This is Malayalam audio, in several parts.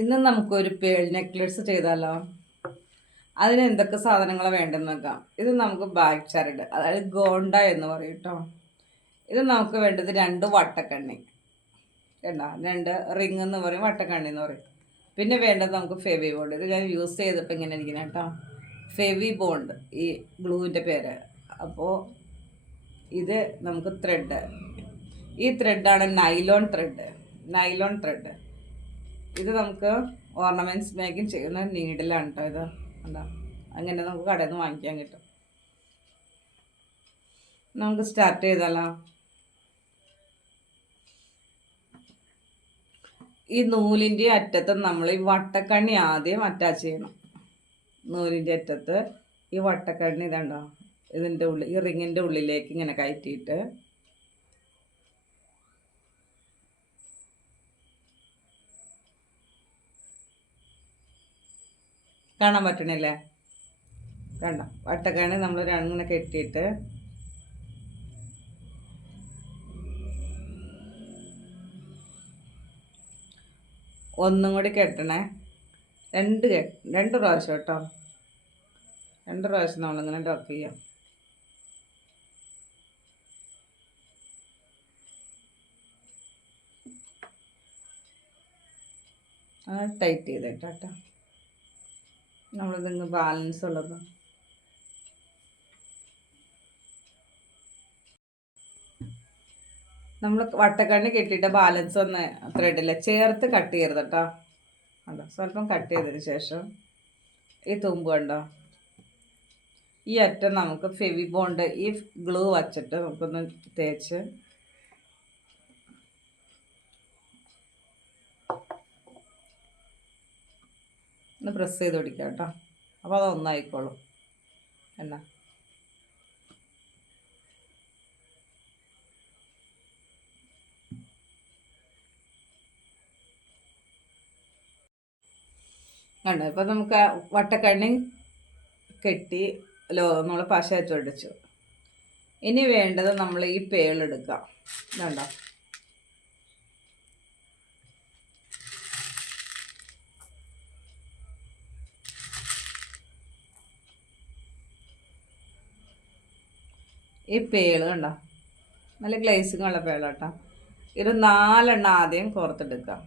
ഇന്ന് നമുക്കൊരു പേൾ നെക്ലസ് ചെയ്താലോ? അതിന് എന്തൊക്കെ സാധനങ്ങളാണ് വേണ്ടെന്ന് നോക്കാം. ഇത് നമുക്ക് ബാക്ക് ചരട്, അതായത് ഗോണ്ട എന്ന് പറയും കേട്ടോ. ഇത് നമുക്ക് വേണ്ടത് 2 വട്ടക്കണ്ണി കേട്ടോ, 2 റിങ് എന്ന് പറയും, വട്ടക്കണ്ണി എന്ന് പറയും. പിന്നെ വേണ്ടത് നമുക്ക് ഫെവി ബോണ്ട്. ഇത് ഞാൻ യൂസ് ചെയ്തപ്പോൾ ഇങ്ങനെ ഇരിക്കണം കേട്ടോ, ഫെവി ബോണ്ട് ഈ ഗ്ലൂവിൻ്റെ പേര്. അപ്പോൾ ഇത് നമുക്ക് ത്രെഡ്, ഈ ത്രെഡാണ് നൈലോൺ ത്രെഡ്. ഇത് നമുക്ക് ഓർണമെൻറ്റ്സ് മേക്കിംഗ് ചെയ്യുന്ന നീഡിലാണ് കേട്ടോ. ഇത് എന്താ അങ്ങനെ നമുക്ക് കടയിൽ നിന്ന് വാങ്ങിക്കാൻ കിട്ടും. നമുക്ക് സ്റ്റാർട്ട് ചെയ്താലോ? ഈ നൂലിൻ്റെ അറ്റത്ത് നമ്മൾ ഈ വട്ടക്കണ്ണി ആദ്യം അറ്റാച്ച് ചെയ്യണം. നൂലിൻ്റെ അറ്റത്ത് ഈ വട്ടക്കണ്ണി ഇതുണ്ടോ, ഇതിൻ്റെ ഉള്ളിൽ, ഈ റിങ്ങിൻ്റെ ഉള്ളിലേക്ക് ഇങ്ങനെ കയറ്റിയിട്ട് കാണാൻ പറ്റണില്ലേ? കണ്ട വട്ടക്കണ്ണി നമ്മൾ അങ്ങനെ കെട്ടിയിട്ട് ഒന്നും കൂടി കെട്ടണേ. രണ്ട് പ്രാവശ്യം കേട്ടോ, 2 പ്രാവശ്യം നമ്മളിങ്ങനെ ലോക്ക് ചെയ്യാം. അങ്ങനെ ടൈറ്റ് ചെയ്തിട്ടോ നമ്മളിതിങ്ങ് ബാലൻസ് ഉള്ളത്. നമ്മൾ വട്ടക്കണ്ണി കെട്ടിയിട്ട് ബാലൻസ് ഒന്ന് ത്രെഡില്ല ചേർത്ത് കട്ട് ചെയ്യരുത് കേട്ടോ. അല്ല, സ്വല്പം കട്ട് ചെയ്തതിന് ശേഷം ഈ തുമ്പ് കണ്ടോ, ഈ അറ്റം നമുക്ക് ഫെവി ബോണ്ട് ഈ ഗ്ലൂ വച്ചിട്ട് നമുക്കൊന്ന് തേച്ച് ഒന്ന് പ്രസ് ചെയ്ത് പിടിക്കാം കേട്ടോ. അപ്പോൾ അതൊന്നായിക്കോളും. എന്നാ കണ്ടോ, ഇപ്പം നമുക്ക് വട്ടക്കണ്ണി കെട്ടി നമ്മൾ പശ വെച്ചൊടിച്ചു. ഇനി വേണ്ടത് നമ്മൾ ഈ പേളെടുക്കാം. കണ്ടോ, ഈ പേള് കണ്ടോ, നല്ല ഗ്ലേസിങ് ഉള്ള പേള കേട്ടോ. ഇത് 4 എണ്ണം ആദ്യം കോർത്തെടുക്കാം.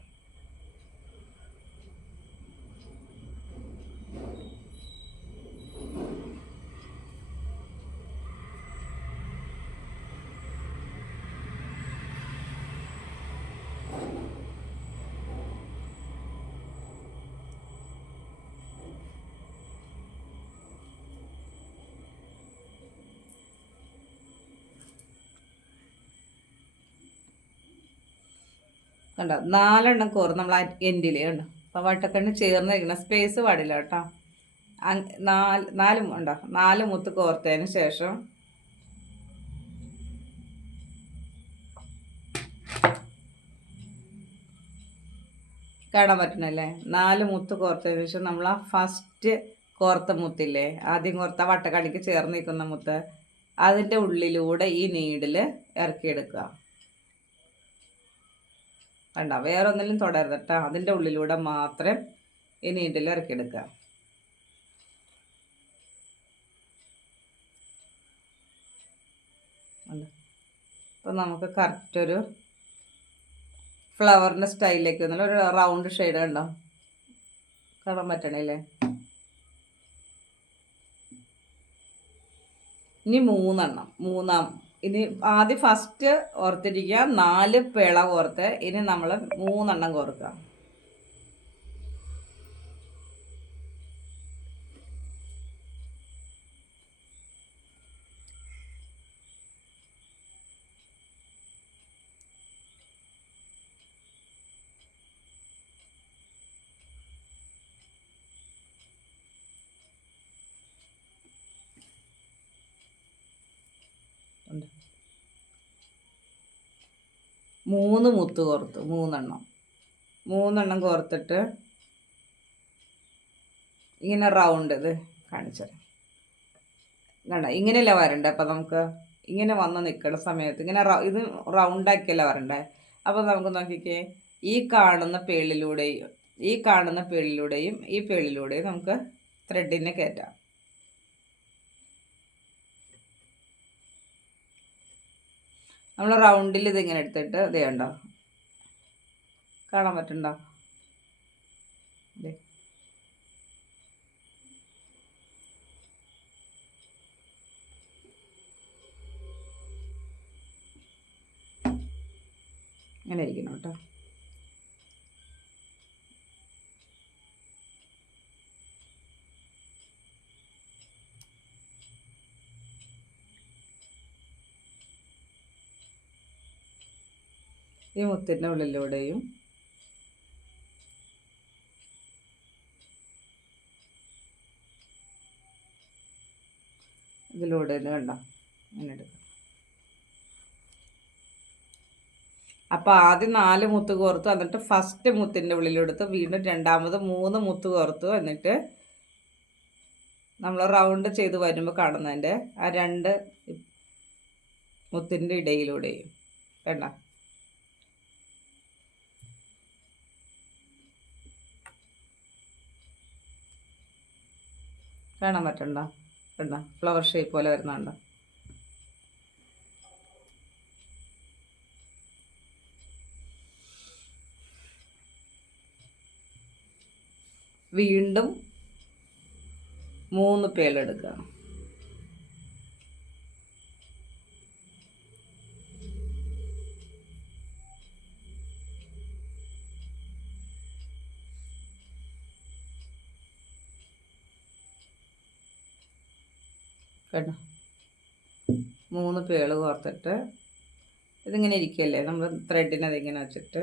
കണ്ടോ, 4 എണ്ണം കോർ നമ്മൾ എൻഡിൽ കണ്ടോ. അപ്പോൾ വട്ടക്കണ്ണി ചേർന്നിരിക്കണം, സ്പേസ് പാടില്ല കേട്ടോ. 4 ഉണ്ടോ, 4 മുത്ത് കോർത്തതിന് ശേഷം കാണാൻ പറ്റണല്ലേ, 4 മുത്ത് കോർത്തതിന് ശേഷം നമ്മൾ ആ ഫസ്റ്റ് കോർത്ത മുത്തില്ലേ, ആദ്യം കോർത്ത വട്ടക്കണ്ണിക്ക് ചേർന്ന് നിൽക്കുന്ന മുത്ത്, അതിൻ്റെ ഉള്ളിലൂടെ ഈ നീഡിൽ ഇറക്കിയെടുക്കുക. കണ്ട, വേറെ ഒന്നിലും തുടരുത് കേട്ടോ, അതിൻ്റെ ഉള്ളിലൂടെ മാത്രം ഈ നീഡിൽ ഇറക്കിയെടുക്കുക. അപ്പോൾ നമുക്ക് കറക്റ്റ് ഒരു ഫ്ലവറിൻ്റെ സ്റ്റൈലിലേക്ക് വന്നാൽ ഒരു റൗണ്ട് ഷെയ്ഡ് കണ്ടോ, കാണാൻ പറ്റണില്ലേ? ഇനി 3 എണ്ണം. ഇനി ആദ്യം ഫസ്റ്റ് ഓർത്തിരിക്കുക, 4 പിള കോർത്ത് ഇനി നമ്മൾ 3 എണ്ണം കോർക്കുക. ഉണ്ട് 3 മുത്ത് കോർത്തു, 3 എണ്ണം കോർത്തിട്ട് ഇങ്ങനെ റൗണ്ട് ഇത് കാണിച്ചത് കണ്ട, ഇങ്ങനെയല്ല വരണ്ടേ. അപ്പം നമുക്ക് ഇങ്ങനെ വന്ന് നിൽക്കുന്ന സമയത്ത് ഇങ്ങനെ ഇത് റൗണ്ടാക്കിയല്ല വരണ്ടേ. അപ്പം നമുക്ക് നോക്കിക്കേ, ഈ കാണുന്ന പേളിലൂടെ ഈ കാണുന്ന പേളിലൂടെയും ഈ പേളിലൂടെയും നമുക്ക് ത്രെഡിനെ കയറ്റാം. നമ്മൾ റൗണ്ടിൽ ഇതിങ്ങനെ എടുത്തിട്ട് ഇതേ ഉണ്ടോ, കാണാൻ പറ്റുന്നുണ്ടോ? ഇങ്ങനെ ഇരിക്കണം കേട്ടോ. ഈ മുത്തിൻ്റെ ഉള്ളിലൂടെയും ഇതിലൂടെ കണ്ടോ അങ്ങനെ എടുക്കാം. അപ്പോൾ ആദ്യം 4 മുത്ത് കോർത്തു, എന്നിട്ട് ഫസ്റ്റ് മുത്തിൻ്റെ ഉള്ളിലെടുത്ത് വീണ്ടും രണ്ടാമത് 3 മുത്ത് കോർത്തു, എന്നിട്ട് നമ്മൾ റൗണ്ട് ചെയ്ത് വരുമ്പോൾ കാണുന്നതിൻ്റെ ആ 2 മുത്തിൻ്റെ ഇടയിലൂടെയും കണ്ട കാണാൻ പറ്റണ്ട, കണ്ട ഫ്ലവർ ഷേപ്പ് പോലെ വരുന്നുണ്ടോ? വീണ്ടും 3 പേളെടുക്കുക. കേട്ടോ, 3 പേള് കോർത്തിട്ട് ഇതിങ്ങനെ ഇരിക്കുകയല്ലേ, നമ്മൾ ത്രെഡിനെ അതിങ്ങനെ വെച്ചിട്ട്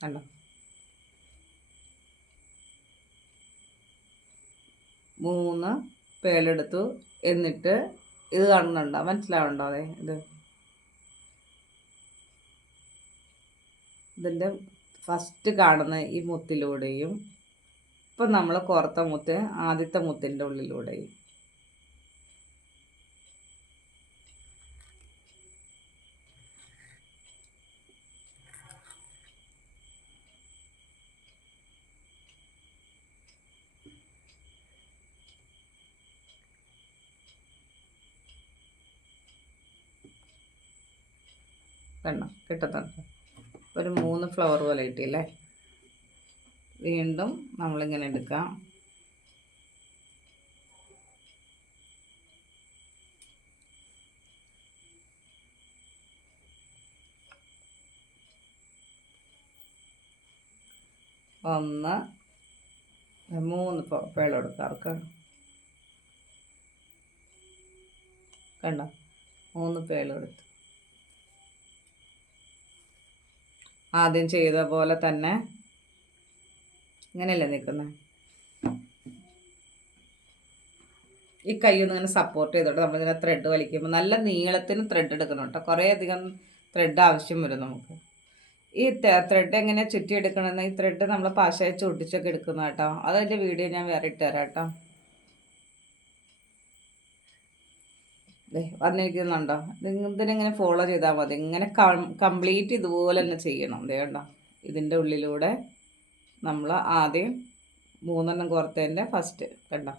കണ്ടോ 3 പേളെടുത്തു. എന്നിട്ട് ഇത് കാണുന്നുണ്ടോ, മനസ്സിലാവുന്നുണ്ടോ? അതെ, ഇതിൻ്റെ ഫസ്റ്റ് കാണുന്ന ഈ മുത്തിലൂടെയും ഇപ്പം നമ്മൾ കോർത്ത മുത്ത് ആദ്യത്തെ മുത്തിൻ്റെ ഉള്ളിലൂടെയും കണ്ടോ കിട്ടുന്നുണ്ട്. ഒരു 3 ഫ്ലവർ പോലെ കിട്ടിയില്ലേ. വീണ്ടും നമ്മളിങ്ങനെ എടുക്കാം. ഒന്ന് 3 പേളം എടുക്കാർക്ക് കണ്ടോ, 3 പേളം എടുത്തു. ആദ്യം ചെയ്ത പോലെ തന്നെ ഇങ്ങനെയല്ലേ നിൽക്കുന്നത്. ഈ കൈ ഒന്ന് ഇങ്ങനെ സപ്പോർട്ട് ചെയ്തോട്ടെ. നമ്മളിങ്ങനെ ത്രെഡ് വലിക്കുമ്പോൾ നല്ല നീളത്തിന് ത്രെഡ് എടുക്കണം കേട്ടോ. കുറേ അധികം ത്രെഡ് ആവശ്യം വരും നമുക്ക്. ഈ ത്രെഡ് എങ്ങനെ ചുറ്റിയെടുക്കണമെന്ന്, ഈ ത്രെഡ് നമ്മൾ പാശയെ ചുട്ടിച്ചൊക്കെ എടുക്കുന്ന കേട്ടോ. അതിൻ്റെ വീഡിയോ ഞാൻ വേറെ ഇട്ട് തരാം കേട്ടോ. വന്നിരിക്കുന്നുണ്ടോ? ഇതിനെങ്ങനെ ഫോളോ ചെയ്താൽ മതി. ഇങ്ങനെ കംപ്ലീറ്റ് ഇതുപോലെ തന്നെ ചെയ്യണം. കേട്ടോ, ഇതിൻ്റെ ഉള്ളിലൂടെ നമ്മൾ ആദ്യം 3 കോർത്തതിൻ്റെ ഫസ്റ്റ് കണ്ടോ,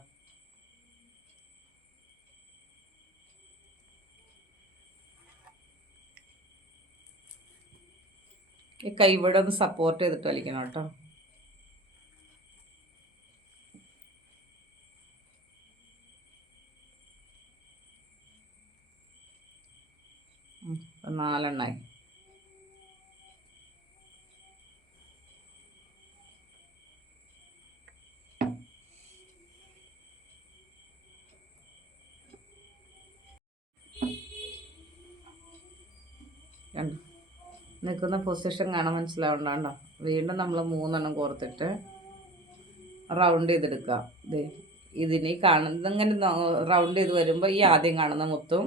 ഈ കൈ ഇവിടെ ഒന്ന് സപ്പോർട്ട് ചെയ്തിട്ട് വലിക്കണം കേട്ടോ. അപ്പം 4 എണ്ണമായി. നിൽക്കുന്ന പൊസിഷൻ കാണാൻ മനസ്സിലാവണ്ടോ? വീണ്ടും നമ്മൾ 3 കോർത്തിട്ട് റൗണ്ട് ചെയ്തെടുക്കുക. ഇതിന് കാണുന്നത് ഇങ്ങനെ റൗണ്ട് ചെയ്ത് വരുമ്പോൾ ഈ ആദ്യം കാണുന്ന മുത്തും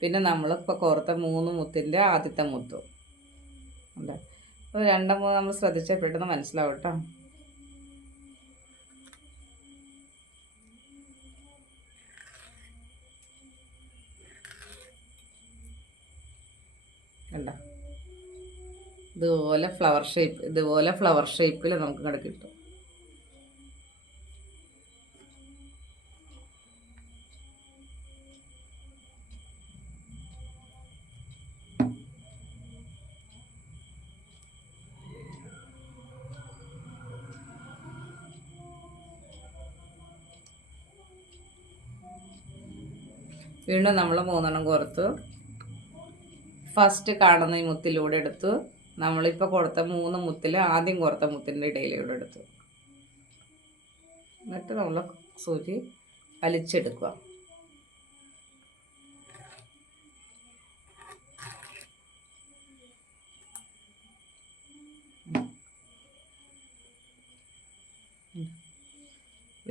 പിന്നെ നമ്മളിപ്പോൾ കോർത്ത 3 മുത്തിൻ്റെ ആദ്യത്തെ മുത്തും അല്ലേ. അപ്പോൾ 2 3 നമ്മൾ ശ്രദ്ധിച്ചാൽ പെട്ടെന്ന് മനസ്സിലാവും കേട്ടോ. കണ്ടോ, ഇതുപോലെ ഫ്ലവർ ഷേപ്പിൽ നമുക്ക് ഇങ്ങോട്ട് കിട്ടും. വീണ്ടും നമ്മൾ 3 കോർത്തു. ഫസ്റ്റ് കാണുന്ന ഈ മുത്തിലൂടെ എടുത്തു. നമ്മളിപ്പോൾ കൊടുത്ത 3 മുത്തിൽ ആദ്യം കോർത്ത മുത്തിൻ്റെ ഇടയിലൂടെ എടുത്തു. എന്നിട്ട് നമ്മൾ സൂചി വലിച്ചെടുക്കുക.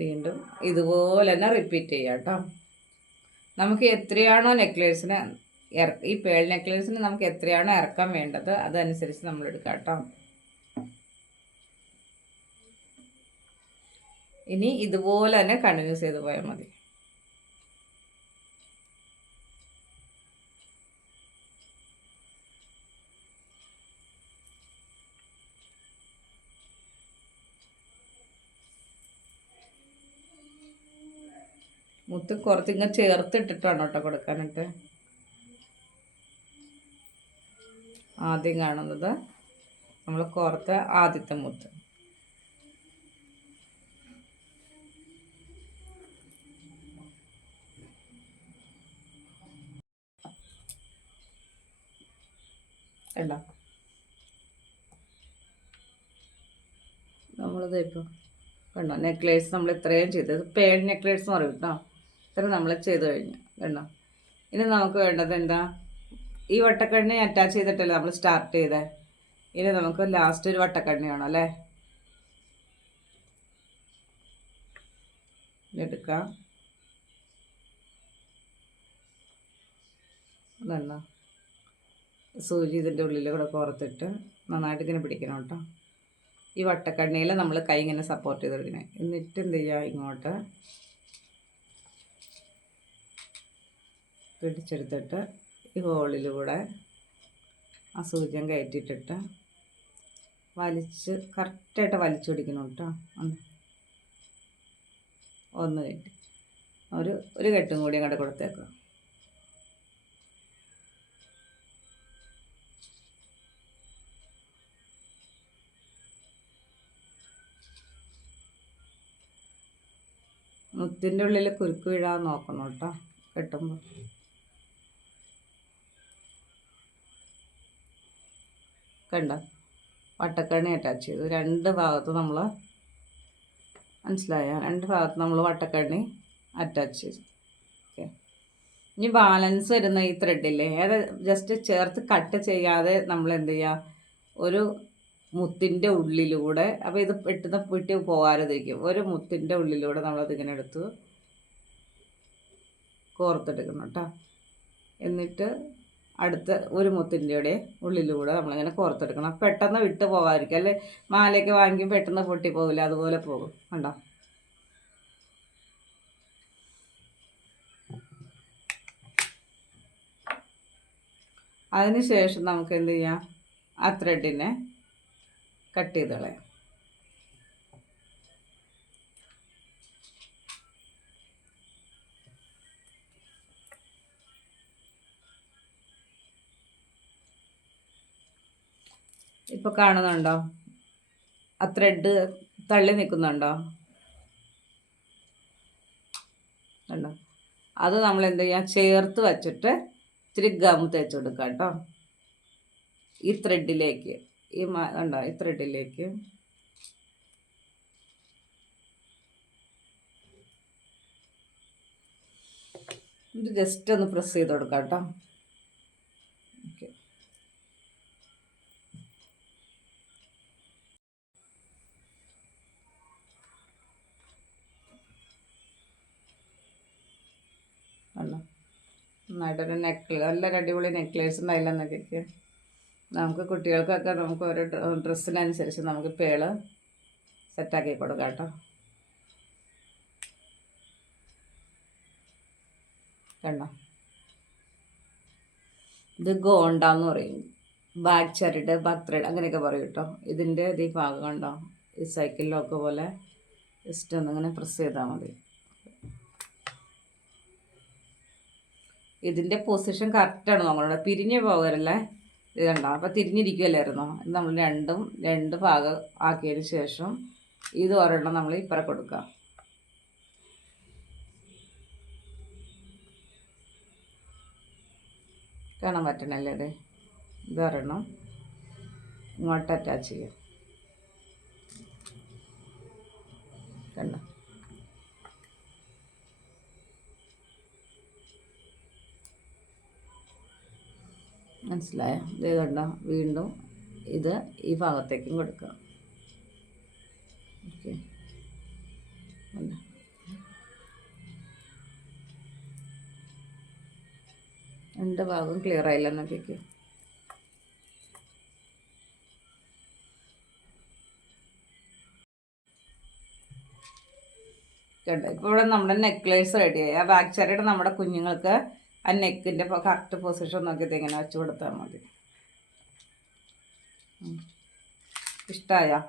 വീണ്ടും ഇതുപോലെ തന്നെ റിപ്പീറ്റ് ചെയ്യാം കേട്ടോ. നമുക്ക് എത്രയാണോ നെക്ലേസിന് ഈ പേൾ നെക്ലേസിന് നമുക്ക് എത്രയാണോ ഇറക്കാൻ വേണ്ടത് അതനുസരിച്ച് നമ്മൾ എടുക്കാം കേട്ടോ. ഇനി ഇതുപോലെ തന്നെ കണ്ടിന്യൂസ് ചെയ്ത് പോയാൽ മതി. മുത്ത് കുറച്ച് ഇങ്ങനെ ചേർത്തിട്ടിട്ടാണ് കേട്ടോ കൊടുക്കാനായിട്ട്. ആദ്യം കാണുന്നത് നമ്മൾ കോർത്ത ആദ്യത്തെ മുത്ത്. കണ്ടോ? നമ്മളിത് ഇപ്പോൾ കണ്ടോ നെക്ലേസ് നമ്മൾ ഇത്രയും ചെയ്തത് പേൾ നെക്ലേസ് എന്ന് പറയും കേട്ടോ. ഇത്ര നമ്മൾ ചെയ്ത് കഴിഞ്ഞു. കണ്ടോ? ഇനി നമുക്ക് വേണ്ടത് എന്താ? ഈ വട്ടക്കണ്ണി അറ്റാച്ച് ചെയ്തിട്ടല്ലേ നമ്മൾ സ്റ്റാർട്ട് ചെയ്തേ. ഇനി നമുക്ക് ലാസ്റ്റ് ഒരു വട്ടക്കണ്ണി വേണം അല്ലേ? എടുക്കാം. കണ്ടോ? സൂചി ഇതിൻ്റെ ഉള്ളിൽ കൂടെ കോർത്തിട്ട് നന്നായിട്ട് ഇങ്ങനെ പിടിക്കണം കേട്ടോ. ഈ വട്ടക്കണ്ണിയിൽ നമ്മൾ കൈ ഇങ്ങനെ സപ്പോർട്ട് ചെയ്ത് കൊടുക്കണേ. എന്നിട്ട് എന്ത് ചെയ്യുക, ഇങ്ങോട്ട് പിടിച്ചെടുത്തിട്ട് ഈ ഹോളിലൂടെ ആ സൂചിയും കയറ്റിയിട്ടിട്ട് വലിച്ച് കറക്റ്റായിട്ട് വലിച്ചു പിടിക്കണം കേട്ടോ. ഒന്ന് കയറ്റി ഒരു കെട്ടും കൂടി അങ്ങോട്ട് കൊടുത്തേക്കാം. മുത്തിൻ്റെ ഉള്ളിൽ കുരുക്ക് വീഴാൻ നോക്കണം കേട്ടോ കെട്ടുമ്പോൾ. കണ്ടോ? വട്ടക്കണ്ണി അറ്റാച്ച് ചെയ്തു. 2 ഭാഗത്ത് നമ്മൾ മനസ്സിലായ 2 ഭാഗത്ത് നമ്മൾ വട്ടക്കണ്ണി അറ്റാച്ച് ചെയ്തു. ഓക്കെ. ഇനി ബാലൻസ് വരുന്ന ഈ ത്രെഡില്ലേ അത് ജസ്റ്റ് ചേർത്ത് കട്ട് ചെയ്യാതെ നമ്മൾ എന്ത് ചെയ്യുക, ഒരു മുത്തിൻ്റെ ഉള്ളിലൂടെ, അപ്പോൾ ഇത് പെട്ടെന്ന് വിട്ട് പോകാതിരിക്കും. ഒരു മുത്തിൻ്റെ ഉള്ളിലൂടെ നമ്മളതിങ്ങനെ എടുത്ത് കോർത്തെടുക്കണം കേട്ടോ. എന്നിട്ട് അടുത്ത ഒരു മുത്തിൻ്റെ ഉള്ളിലൂടെ നമ്മളിങ്ങനെ കോർത്തെടുക്കണം. പെട്ടെന്ന് വിട്ട് പോകാതിരിക്കും. അല്ലെ മാലയൊക്കെ വാങ്ങി പെട്ടെന്ന് പൊട്ടി പോകില്ല, അതുപോലെ പോകും. കണ്ടോ? അതിന് ശേഷം നമുക്ക് എന്ത് ചെയ്യാം, ആ ത്രെഡിനെ കട്ട് ചെയ്ത് കളയാം. ഇപ്പോൾ കാണുന്നുണ്ടോ? ആ ത്രെഡ് തള്ളി നിൽക്കുന്നുണ്ടോ? കണ്ടോ? അത് നമ്മൾ എന്ത് ചെയ്യാം, ചേർത്ത് വച്ചിട്ട് ഇത്തിരി ഗം തേച്ച് കൊടുക്കാം കേട്ടോ. ഈ ത്രെഡിലേക്ക് കണ്ടോ, ഈ ത്രെഡിലേക്ക് ഇത് ജസ്റ്റ് ഒന്ന് പ്രസ് ചെയ്ത് കൊടുക്കാം കേട്ടോ. ഓക്കെ. കണ്ടോ? നല്ലൊരു നല്ലൊരു അടിപൊളി നെക്ലേസ് ഉണ്ടായില്ലെന്നൊക്കെ. നമുക്ക് കുട്ടികൾക്കൊക്കെ നമുക്ക് ഓരോ ഡ്രസ്സിനനുസരിച്ച് നമുക്ക് പേള് സെറ്റാക്കി കൊടുക്കാം കേട്ടോ. കണ്ടോ? ഇത് ഗോണ്ടാന്ന് പറയും. ബാക്ക് ചരട്, ബാക്ക് ത്രെഡ് അങ്ങനെയൊക്കെ പറയും കേട്ടോ. ഇതിൻ്റെ ഈ ഭാഗം കണ്ടോ, ഈ സൈക്കിൾ ലോക്ക് പോലെ ജസ്റ്റ് ഒന്നിങ്ങനെ പ്രസ് ചെയ്താൽ മതി. ഇതിൻ്റെ പൊസിഷൻ കറക്റ്റാണ് നോക്കണം, പിരിഞ്ഞ് പോകരല്ലേ. ഇതുണ്ടോ, അപ്പോൾ തിരിഞ്ഞിരിക്കുമല്ലായിരുന്നോ. ഇത് നമ്മൾ രണ്ട് ഭാഗം ആക്കിയതിന് ശേഷം ഇത് ഒരെണ്ണം നമ്മൾ ഇപ്പറ കൊടുക്കുക. കാണാൻ പറ്റണല്ലേ, ഇതൊരെണ്ണം ഇങ്ങോട്ട് അറ്റാച്ച് ചെയ്യാം. കണ്ടോ, മനസ്സിലായോ? ഇത് കണ്ടോ, വീണ്ടും ഇത് ഈ ഭാഗത്തേക്കും കൊടുക്കുക. ഓക്കെ, രണ്ട് ഭാഗം ക്ലിയർ ആയില്ല എന്നൊക്കെ. കേട്ടോ, ഇപ്പോൾ ഇവിടെ നമ്മുടെ നെക്ലേസ് റെഡിയായി. ആ ബാക്ക് സൈഡ് നമ്മുടെ കുഞ്ഞുങ്ങൾക്ക് ആ നെക്കിൻ്റെ കറക്റ്റ് പൊസിഷൻ നോക്കിയിട്ട് ഇങ്ങനെ വെച്ച് കൊടുത്താൽ മതി. ഇഷ്ടമായോ?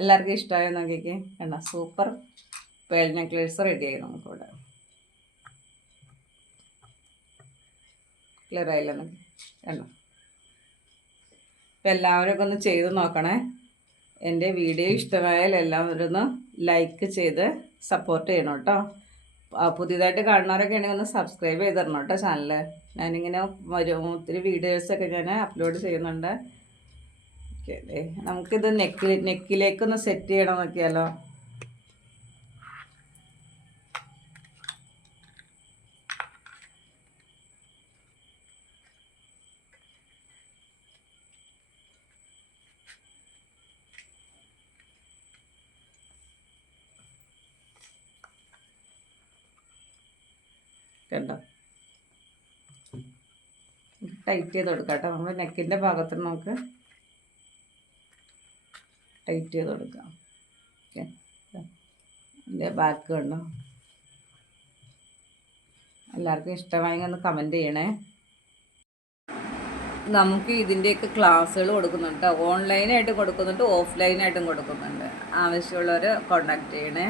എല്ലാവർക്കും ഇഷ്ടമായോ നോക്കിക്കേ. കണ്ടോ, സൂപ്പർ പേൾ നെക്ലേസ് റെഡിയായി നമുക്കിവിടെ. ക്ലിയർ ആയില്ല എന്നൊക്കെ കണ്ടോ. അപ്പം എല്ലാവരും ഒന്ന് ചെയ്ത് നോക്കണേ. എൻ്റെ വീഡിയോ ഇഷ്ടമായാൽ എല്ലാവരും ഒന്ന് ലൈക്ക് ചെയ്ത് സപ്പോർട്ട് ചെയ്യണം കേട്ടോ. പുതിയതായിട്ട് കാണുന്നവരൊക്കെ ഉണ്ടെങ്കിൽ ഒന്ന് സബ്സ്ക്രൈബ് ചെയ്ത് തരണം കേട്ടോ ചാനൽ. ഞാനിങ്ങനെ ഒത്തിരി വീഡിയോസൊക്കെ ഞാൻ അപ്ലോഡ് ചെയ്യുന്നുണ്ട്. ഓക്കെ, നമുക്കിത് നെക്കിലേക്കൊന്ന് സെറ്റ് ചെയ്യണം നോക്കിയാലോ. കണ്ടോ, ടൈറ്റ് ചെയ്ത് കൊടുക്കാം കേട്ടോ. നമ്മൾ നെക്കിൻ്റെ ഭാഗത്ത് നമുക്ക് ടൈറ്റ് ചെയ്ത് കൊടുക്കാം. ഓക്കെ, എൻ്റെ ബാക്ക് കണ്ടോ. എല്ലാവർക്കും ഇഷ്ടമായെങ്കിൽ ഒന്ന് കമൻറ്റ് ചെയ്യണേ. നമുക്ക് ഇതിൻ്റെയൊക്കെ ക്ലാസ്സുകൾ കൊടുക്കുന്നുണ്ട്. ഓൺലൈനായിട്ടും കൊടുക്കുന്നുണ്ട്, ഓഫ്ലൈനായിട്ടും കൊടുക്കുന്നുണ്ട്. ആവശ്യമുള്ളവർ കോൺടാക്റ്റ് ചെയ്യണേ.